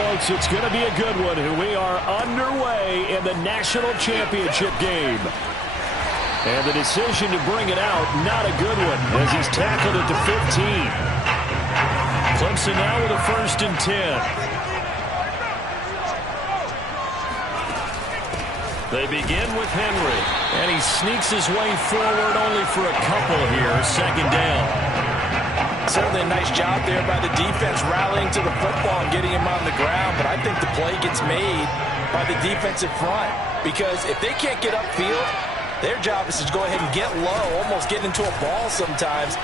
folks, it's going to be a good one. We are underway in the national championship game. And the decision to bring it out, not a good one, as he's tackled it to 15. Clemson now with a 1st and 10. They begin with Henry, and he sneaks his way forward only for a couple here. 2nd down. Certainly a nice job there by the defense rallying to the football and getting him on the ground, but I think the play gets made by the defensive front because if they can't get upfield, their job is to go ahead and get low, almost get into a ball sometimes.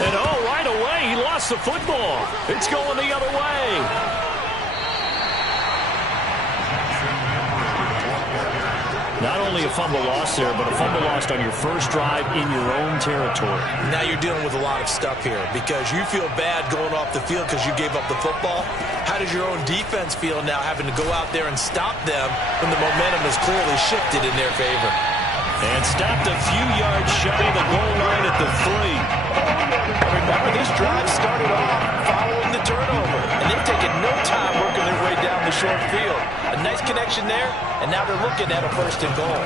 And right away, he lost the football. It's going the other way. Not only a fumble lost there, but a fumble lost on your first drive in your own territory. Now you're dealing with a lot of stuff here because you feel bad going off the field because you gave up the football. How does your own defense feel now having to go out there and stop them when the momentum is clearly shifted in their favor? And stopped a few yards shy of the goal line at the 3. Remember, this drive started off following the turnover, and they've taken no time working their way down the short field. A nice connection there, and now they're looking at a 1st and goal.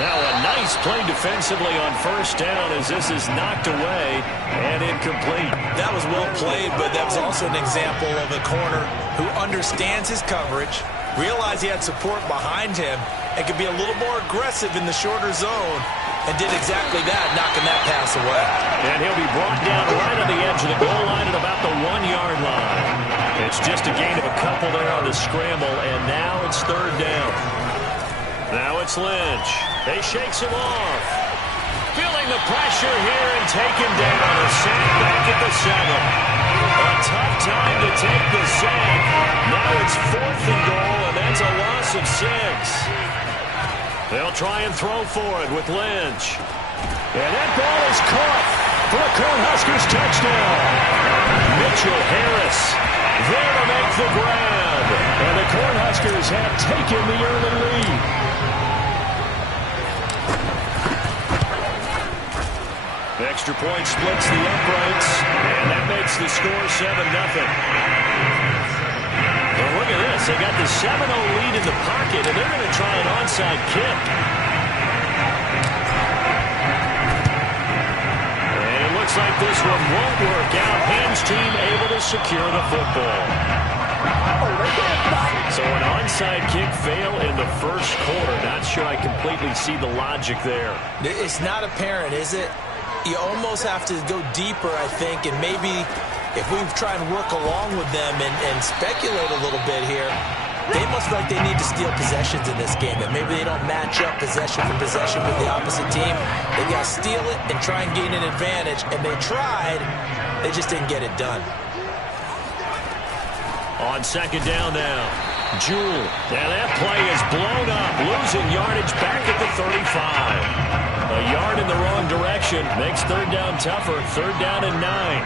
Now a nice play defensively on 1st down as this is knocked away and incomplete. That was well played, but that was also an example of a corner who understands his coverage, realized he had support behind him, and could be a little more aggressive in the shorter zone, and did exactly that, knocking that pass away. And he'll be brought down right on the edge of the goal line at about the 1-yard line. It's just a gain of a couple there on the scramble, and now it's 3rd down. Now it's Lynch. He shakes him off. Feeling the pressure here and taken down. A sack back at the 7. A tough time to take the sack. Now it's 4th and goal, and that's a loss of 6. They'll try and throw for it with Lynch. And that ball is caught for a Cornhuskers touchdown. Mitchell Harris there to make the grab. And the Cornhuskers have taken the early lead. Extra point splits the uprights, and that makes the score 7-0. Well, look at this. They got the 7-0 lead in the pocket, and they're going to try an onside kick. And it looks like this one won't work out. Ham's team able to secure the football. So an onside kick fail in the 1st quarter. Not sure I completely see the logic there. It's not apparent, is it? You almost have to go deeper, I think, and maybe if we try and work along with them and speculate a little bit here, they must feel like they need to steal possessions in this game, and maybe they don't match up possession for possession with the opposite team. They got to steal it and try and gain an advantage, and they tried. They just didn't get it done. On 2nd down now, Jewell. Now that play is blown up, losing yardage back at the 35. A yard in the wrong direction makes 3rd down tougher. 3rd down and 9.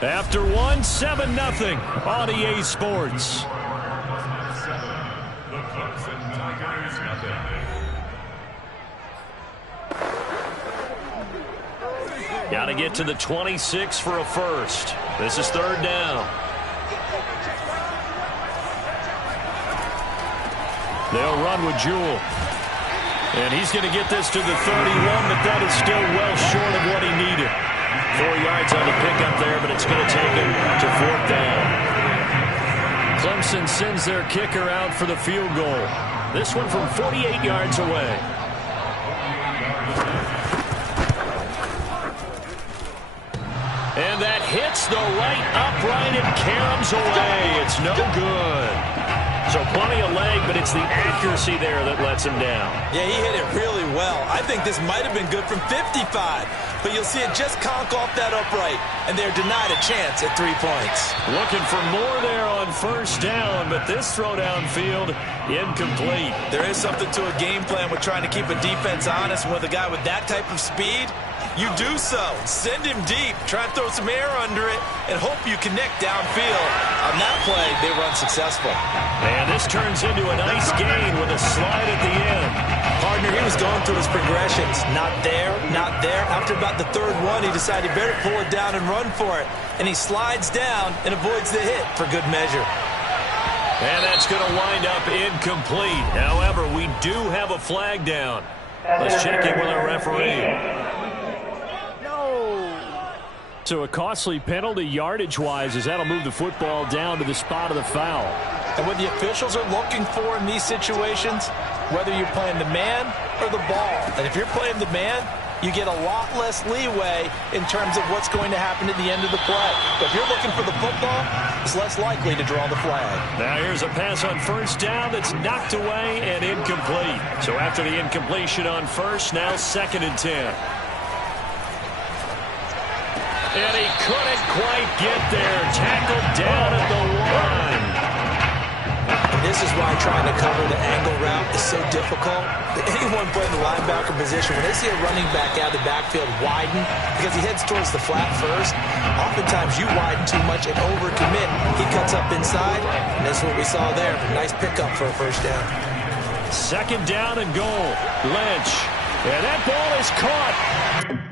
After 1, 7-0 on EA Sports. Got to get to the 26 for a 1st. This is 3rd down. They'll run with Jewell. And he's going to get this to the 31, but that is still well short of what he needed. 4 yards on the pickup there, but it's going to take him to 4th down. Clemson sends their kicker out for the field goal. This one from 48 yards away. And that hits the right upright and caroms away. It's no good. So plenty of leg, but it's the accuracy there that lets him down. Yeah, he hit it really well. I think this might have been good from 55. But you'll see it just conk off that upright, and they're denied a chance at 3 points. Looking for more there on 1st down, but this throw downfield incomplete. There is something to a game plan with trying to keep a defense honest. With a guy with that type of speed, you do so. Send him deep. Try and throw some air under it and hope you connect downfield. On that play, they were unsuccessful. And this turns into a nice gain with a slide at the end. Hard partner. He was going through his progressions. Not there, not there. After about the third one, he decided he better pull it down and run for it. And he slides down and avoids the hit for good measure. And that's going to wind up incomplete. However, we do have a flag down. Let's check in with our referee. So a costly penalty yardage-wise, as that'll move the football down to the spot of the foul. And what the officials are looking for in these situations, whether you're playing the man or the ball. And if you're playing the man, you get a lot less leeway in terms of what's going to happen at the end of the play. But if you're looking for the football, it's less likely to draw the flag. Now here's a pass on first down that's knocked away and incomplete. So after the incompletion on first, now 2nd and 10. And he couldn't quite get there. Tackled down at the 1. And this is why trying to cover the angle route is so difficult. Anyone playing the linebacker position, when they see a running back out of the backfield widen because he heads towards the flat first, oftentimes you widen too much and overcommit. He cuts up inside, and that's what we saw there. Nice pickup for a first down. 2nd down and goal. Lynch. And that ball is caught.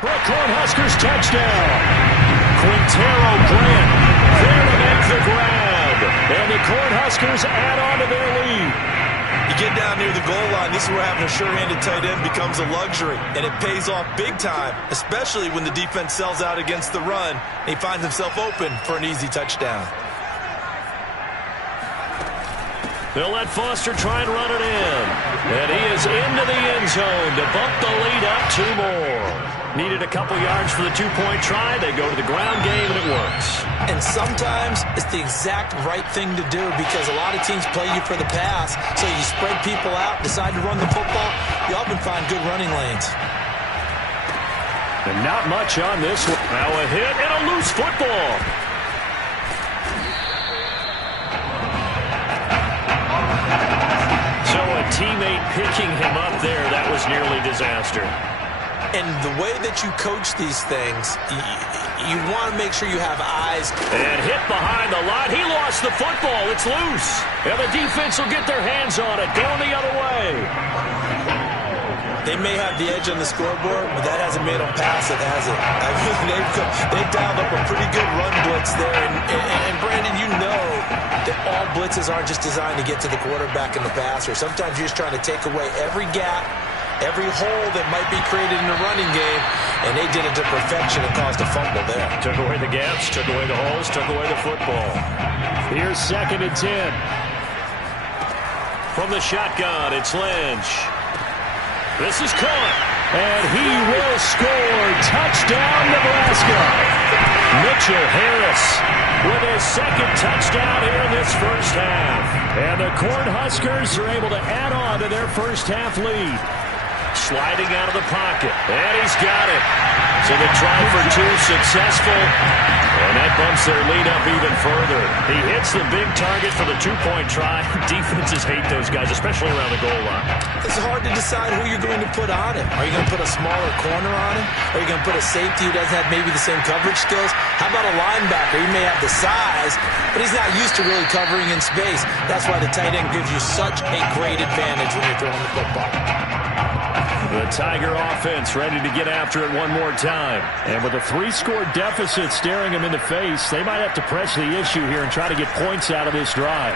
Cornhuskers touchdown. Quintero Grant there to make the grab. And the Cornhuskers add on to their lead. You get down near the goal line, this is where having a sure-handed tight end becomes a luxury. And it pays off big time, especially when the defense sells out against the run. And he finds himself open for an easy touchdown. They'll let Foster try and run it in. And he is into the end zone to bump the lead up 2 more. Needed a couple yards for the 2-point try. They go to the ground game, and it works. And sometimes it's the exact right thing to do because a lot of teams play you for the pass. So you spread people out, decide to run the football. You often find good running lanes. And not much on this one. Now a hit and a loose football. So a teammate picking him up there, that was nearly disaster. And the way that you coach these things, you want to make sure you have eyes. And hit behind the line. He lost the football. It's loose. And the defense will get their hands on it. Going the other way. They may have the edge on the scoreboard, but that hasn't made them pass it, has it? I mean, they've dialed up a pretty good run blitz there. And Brandon, you know that all blitzes aren't just designed to get to the quarterback and the passer. Sometimes you're just trying to take away every gap, every hole that might be created in the running game, and they did it to perfection and caused a fumble there. Took away the gaps, took away the holes, took away the football. Here's 2nd and 10. From the shotgun, it's Lynch. This is caught, and he will score. Touchdown, Nebraska. Mitchell Harris with his 2nd touchdown here in this first half. And the Cornhuskers are able to add on to their first half lead. sliding out of the pocket. And he's got it. So the try for two successful. And that bumps their lead up even further. He hits the big target for the two-point try. Defenses hate those guys, especially around the goal line. It's hard to decide who you're going to put on him. Are you going to put a smaller corner on him? Are you going to put a safety who doesn't have maybe the same coverage skills? How about a linebacker? He may have the size, but he's not used to really covering in space. That's why the tight end gives you such a great advantage when you're throwing the football. The Tiger offense ready to get after it one more time. And with a 3-score deficit staring them in the face, they might have to press the issue here and try to get points out of this drive.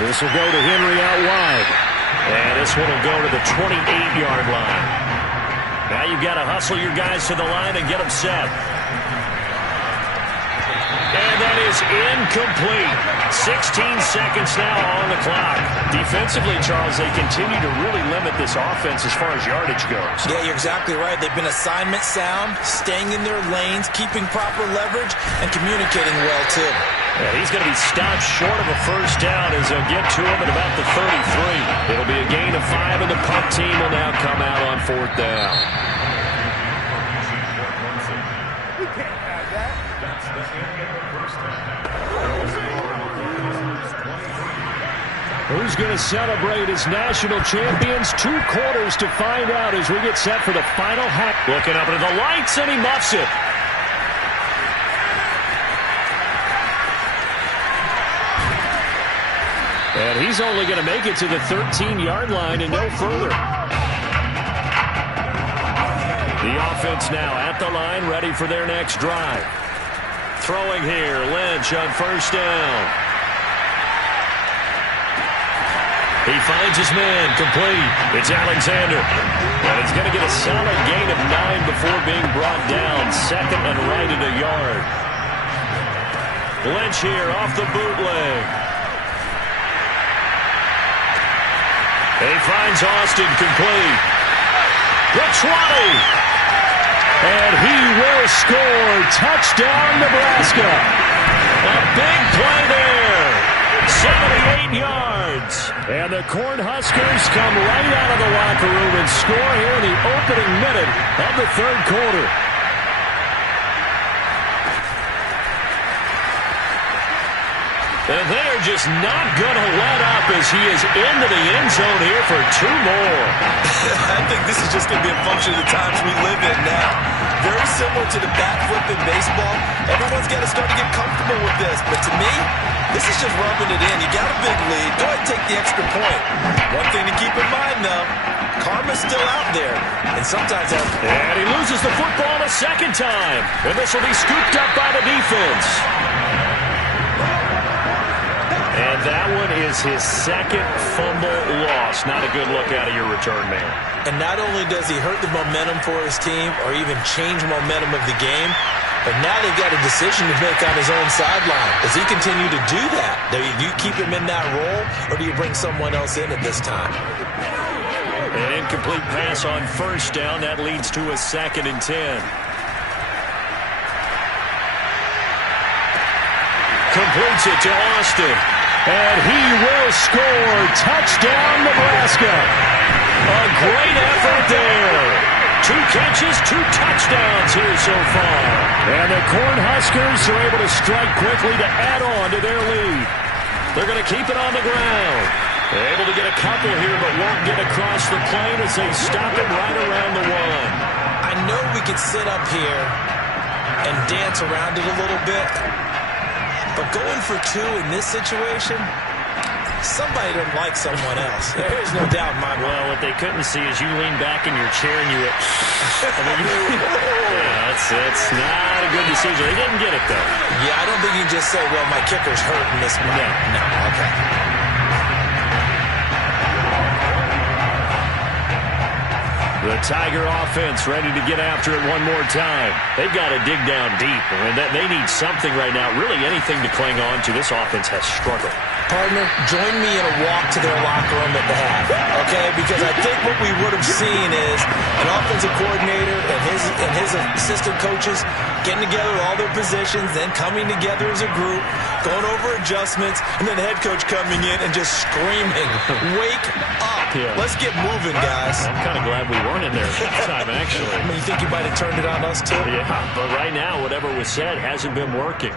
This will go to Henry out wide. And this one will go to the 28-yard line. Now you've got to hustle your guys to the line and get them set. And that is incomplete. 16 seconds now on the clock. Defensively, Charles, they continue to really limit this offense as far as yardage goes. Yeah, you're exactly right. They've been assignment sound, staying in their lanes, keeping proper leverage, and communicating well, too. Yeah, he's going to be stopped short of a first down as they'll get to him at about the 33. It'll be a gain of 5, and the punt team will now come out on 4th down. We can't have that. That's the end of the first down. Who's going to celebrate as national champions? 2 quarters to find out as we get set for the final half. Looking up into the lights, and he muffs it. And he's only going to make it to the 13-yard line and no further. The offense now at the line, ready for their next drive. Throwing here, Lynch on first down. He finds his man, complete. It's Alexander. And he's going to get a solid gain of 9 before being brought down. Second and right at a yard. Lynch here off the bootleg. He finds Austin, complete. The 20. And he will score. Touchdown, Nebraska. A big play there. 78 yards. And the Cornhuskers come right out of the locker room and score here in the opening minute of the 3rd quarter. And they're just not going to let up as he is into the end zone here for 2 more. I think this is just going to be a function of the times we live in now. Very similar to the bat flip in baseball. Everyone's got to start to get comfortable with this. But to me, this is just rubbing it in. You got a big lead. Go ahead and take the extra point. One thing to keep in mind, though, karma's still out there. And sometimes that... And he loses the football a second time. And this will be scooped up by the defense. And that one is his second fumble loss. Not a good look out of your return man. And not only does he hurt the momentum for his team or even change momentum of the game, but now they've got a decision to make on his own sideline. Does he continue to do that? Do you keep him in that role, or do you bring someone else in at this time? An incomplete pass on first down. That leads to a 2nd and 10. Completes it to Austin. And he will score. Touchdown, Nebraska. A great effort there. 2 catches, 2 touchdowns here so far. And the Cornhuskers are able to strike quickly to add on to their lead. They're going to keep it on the ground. They're able to get a couple here, but won't get across the plane as they stop it right around the 1. I know we could sit up here and dance around it a little bit, but going for 2 in this situation, somebody doesn't like someone else. There's no doubt in my mind. Well, what they couldn't see is you lean back in your chair and you went, yeah, that's not a good decision. They didn't get it, though. Yeah, I don't think you can just say, well, my kicker's hurting this one. No, okay. The Tiger offense ready to get after it one more time. They've got to dig down deep. I mean, they need something right now, really anything to cling on to. This offense has struggled. Partner, join me in a walk to their locker room at the half, okay? Because I think what we would have seen is an offensive coordinator and his assistant coaches getting together with all their positions, then coming together as a group, going over adjustments, and then the head coach coming in and just screaming, wake up. Yeah. Let's get moving, guys. I'm kind of glad we weren't in there at that time, actually. I mean, you think you might have turned it on us, too? Yeah, but right now, whatever was said hasn't been working.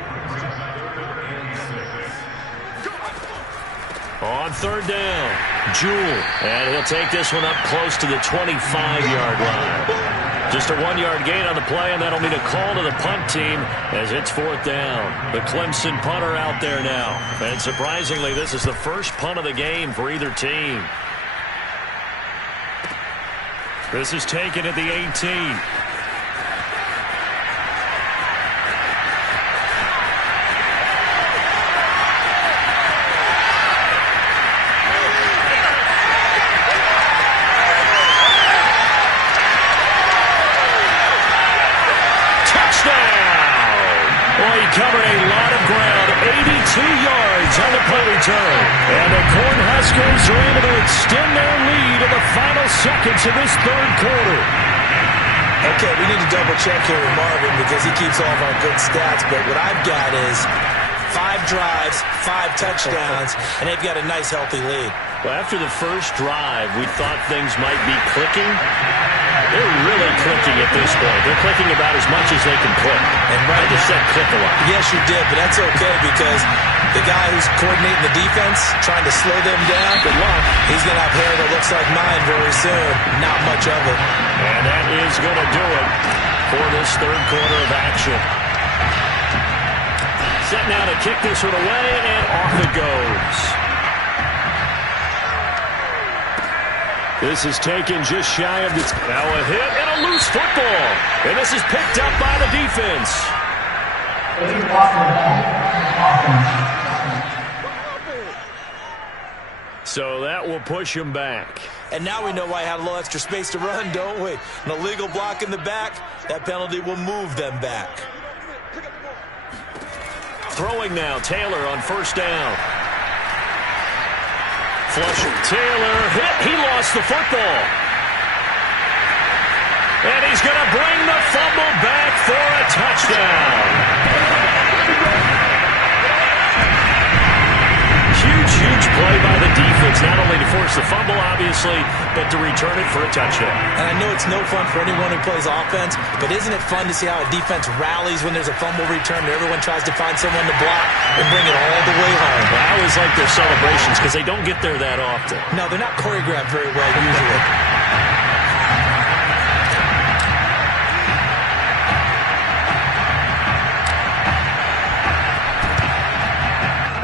On third down, Jewell. And he'll take this one up close to the 25-yard line. Just a 1-yard gain on the play, and that'll mean a call to the punt team as it's fourth down. The Clemson punter out there now. And surprisingly, this is the first punt of the game for either team. This is taken at the 18. Covered a lot of ground, 82 yards on the punt return. And the Cornhuskers are able to extend their lead in the final seconds of this third quarter. Okay, we need to double check here with Marvin because he keeps all of our good stats. But what I've got is 5 drives, 5 touchdowns, and they've got a nice, healthy lead. Well, after the first drive, we thought things might be clicking. They're really clicking at this point. They're clicking about as much as they can click. And right I just said click a lot. Yes, you did, but that's okay because the guy who's coordinating the defense, trying to slow them down, good luck. He's going to have hair that looks like mine very soon. Not much of it. And that is going to do it for this third quarter of action. Set now to kick this one away, and off it goes. This is taken just shy of this. Now a hit and a loose football. And this is picked up by the defense. So that will push him back. And now we know why I had a little extra space to run, don't we? An illegal block in the back, that penalty will move them back. Throwing now, Taylor on first down. Flusher, Taylor hit. He lost the football. And he's going to bring the fumble back for a touchdown. Huge play by the defense, not only to force the fumble, obviously, but to return it for a touchdown. And I know it's no fun for anyone who plays offense, but isn't it fun to see how a defense rallies when there's a fumble return and everyone tries to find someone to block and bring it all the way home? Well, I always like their celebrations because they don't get there that often. No, they're not choreographed very well usually.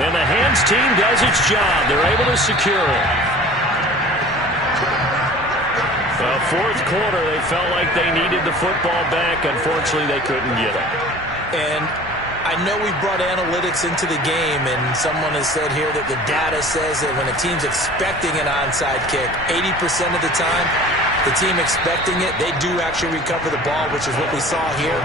And the hands team does its job. They're able to secure it. Well, fourth quarter, they felt like they needed the football back. Unfortunately, they couldn't get it. And I know we've brought analytics into the game, and someone has said here that the data says that when a team's expecting an onside kick, 80% of the time, the team expecting it, they do actually recover the ball, which is what we saw here.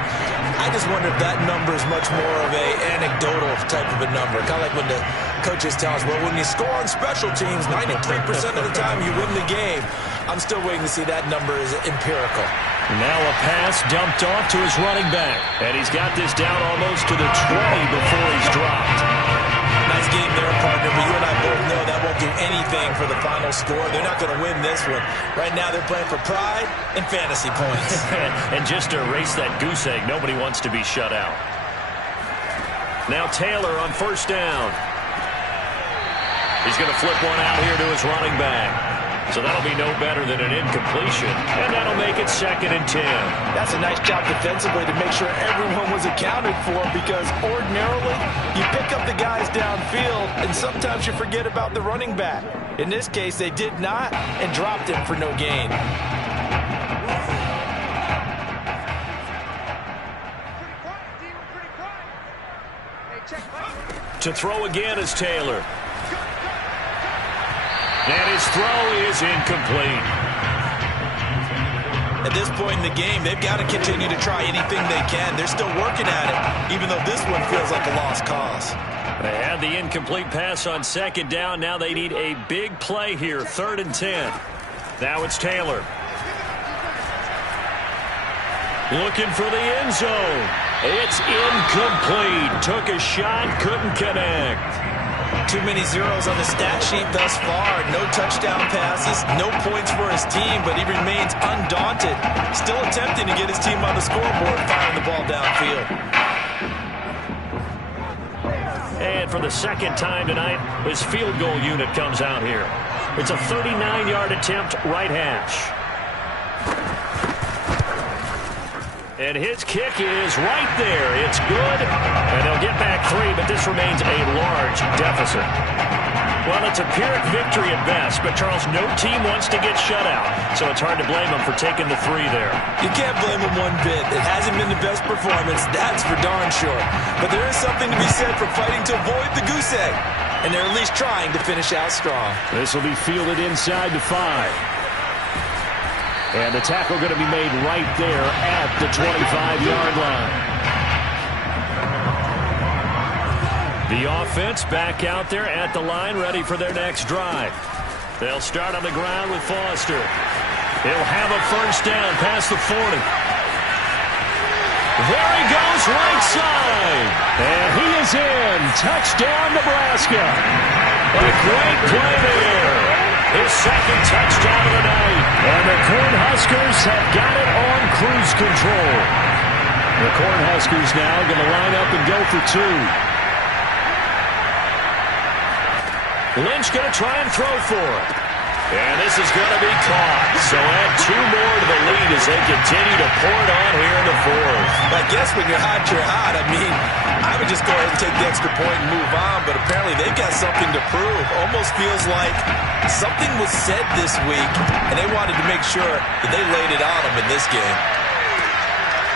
I just wonder if that number is much more of a anecdotal type of a number. Kind of like when the coaches tell us, well, when you score on special teams, 93% of the time you win the game. I'm still waiting to see that number is empirical. Now a pass dumped off to his running back. And he's got this down almost to the 20 before he's dropped. Nice game there, partner, but you and I both know that won't do anything for the final score. They're not going to win this one. Right now they're playing for pride and fantasy points. And just to erase that goose egg, nobody wants to be shut out. Now Taylor on first down. He's going to flip one out here to his running back. So that'll be no better than an incompletion, and that'll make it 2nd and 10. That's a nice job defensively to make sure everyone was accounted for, because ordinarily you pick up the guys downfield and sometimes you forget about the running back. In this case, they did not and dropped him for no gain. To throw again is Taylor. And his throw is incomplete. At this point in the game, they've got to continue to try anything they can. They're still working at it, even though this one feels like a lost cause. They had the incomplete pass on 2nd down. Now they need a big play here, 3rd and 10. Now it's Taylor. Looking for the end zone. It's incomplete. Took a shot, couldn't connect. Too many zeros on the stat sheet thus far. No touchdown passes, no points for his team, but he remains undaunted. Still attempting to get his team on the scoreboard, firing the ball downfield. And for the second time tonight, his field goal unit comes out here. It's a 39-yard attempt, right hash. And his kick is right there. It's good. And they'll get back 3, but this remains a large deficit. Well, it's a Pyrrhic victory at best, but Charles, no team wants to get shut out, so it's hard to blame them for taking the 3 there. You can't blame them one bit. It hasn't been the best performance, that's for darn sure. But there is something to be said for fighting to avoid the goose egg, and they're at least trying to finish out strong. This will be fielded inside the 5. And the tackle going to be made right there at the 25-yard line. The offense back out there at the line, ready for their next drive. They'll start on the ground with Foster. He'll have a first down past the 40. There he goes, right side. And he is in. Touchdown, Nebraska. A great play there. His second touchdown of the night. And the Cornhuskers have got it on cruise control. The Cornhuskers now going to line up and go for 2. Lynch going to try and throw for it. And this is going to be caught. So add 2 more to the lead as they continue to pour it on here in the 4th. I guess when you're hot, you're hot. I mean, I would just go ahead and take the extra point and move on, but apparently they've got something to prove. Almost feels like something was said this week, and they wanted to make sure that they laid it on them in this game.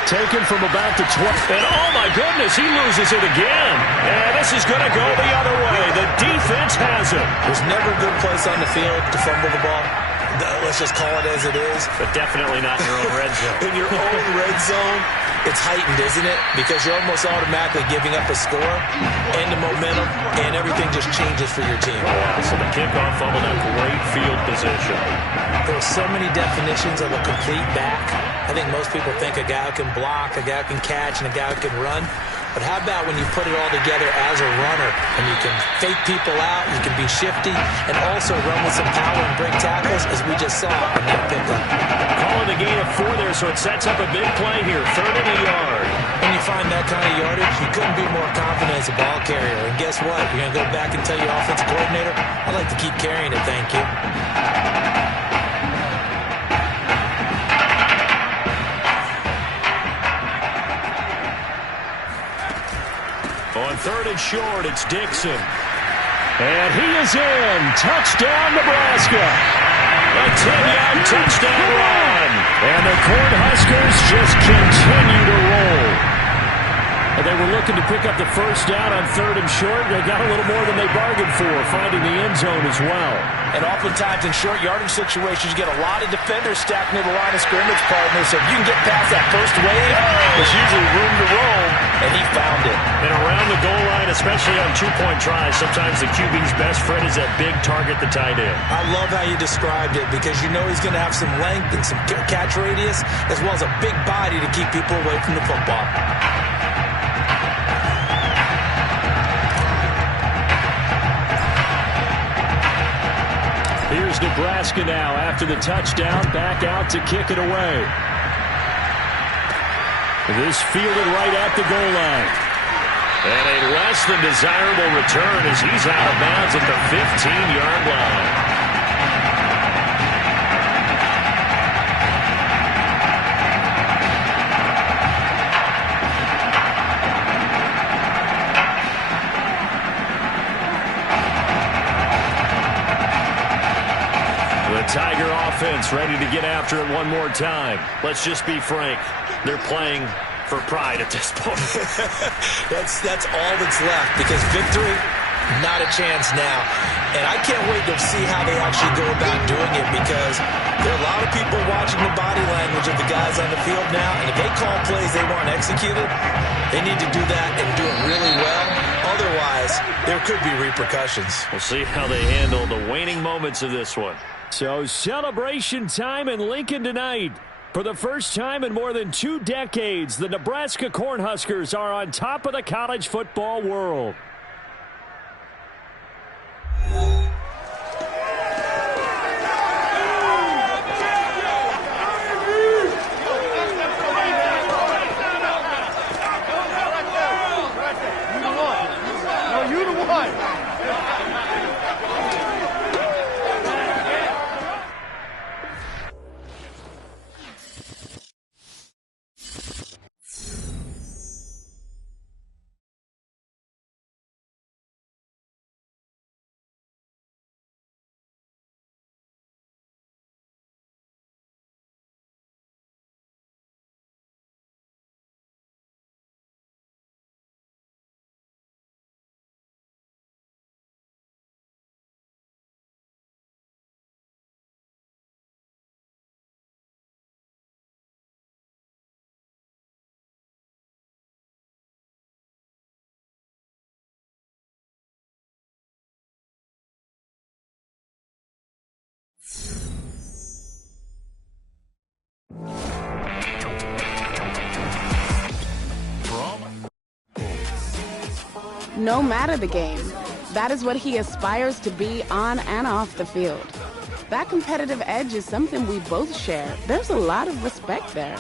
Taken from about the 20. And oh my goodness, he loses it again. And this is going to go the other way. The defense has it. There's never a good place on the field to fumble the ball. Let's just call it as it is. But definitely not in your own red zone. In your own red zone, it's heightened, isn't it? Because you're almost automatically giving up a score and the momentum, and everything just changes for your team. Yeah, so the kickoff fumbled a great field position. There are so many definitions of a complete back. I think most people think a guy who can block, a guy who can catch, and a guy who can run. But how about when you put it all together as a runner, and you can fake people out, you can be shifty, and also run with some power and break tackles, as we just saw in that pickup. Calling the gain of 4 there, so it sets up a big play here, 3rd and a yard. When you find that kind of yardage, you couldn't be more confident as a ball carrier. And guess what? You're going to go back and tell your offensive coordinator, I'd like to keep carrying it, thank you. On 3rd and short, it's Dixon. And he is in. Touchdown, Nebraska. A 10-yard touchdown run. And the Cornhuskers just continue to roll. And they were looking to pick up the first down on 3rd and short. They got a little more than they bargained for, finding the end zone as well. And oftentimes in short yardage situations, you get a lot of defenders stacked near the line of scrimmage, partner. So if you can get past that first wave, there's usually room to roll, and he found it. And around the goal line, especially on 2-point tries, sometimes the QB's best friend is that big target, the tight end. I love how you described it, because you know he's going to have some length and some catch radius, as well as a big body to keep people away from the football. Here's Nebraska now after the touchdown, back out to kick it away. This fielded right at the goal line. And a less than desirable return as he's out of bounds at the 15-yard line. Tiger offense ready to get after it one more time. Let's just be frank. They're playing for pride at this point. That's all that's left, because victory, not a chance now. And I can't wait to see how they actually go about doing it, because there are a lot of people watching the body language of the guys on the field now, and if they call plays they want executed, they need to do that and do it really well. Otherwise, there could be repercussions. We'll see how they handle the waning moments of this one. So celebration time in Lincoln tonight. For the first time in more than 2 decades, the Nebraska Cornhuskers are on top of the college football world. no matter the game. That is what he aspires to be on and off the field. That competitive edge is something we both share. There's a lot of respect there.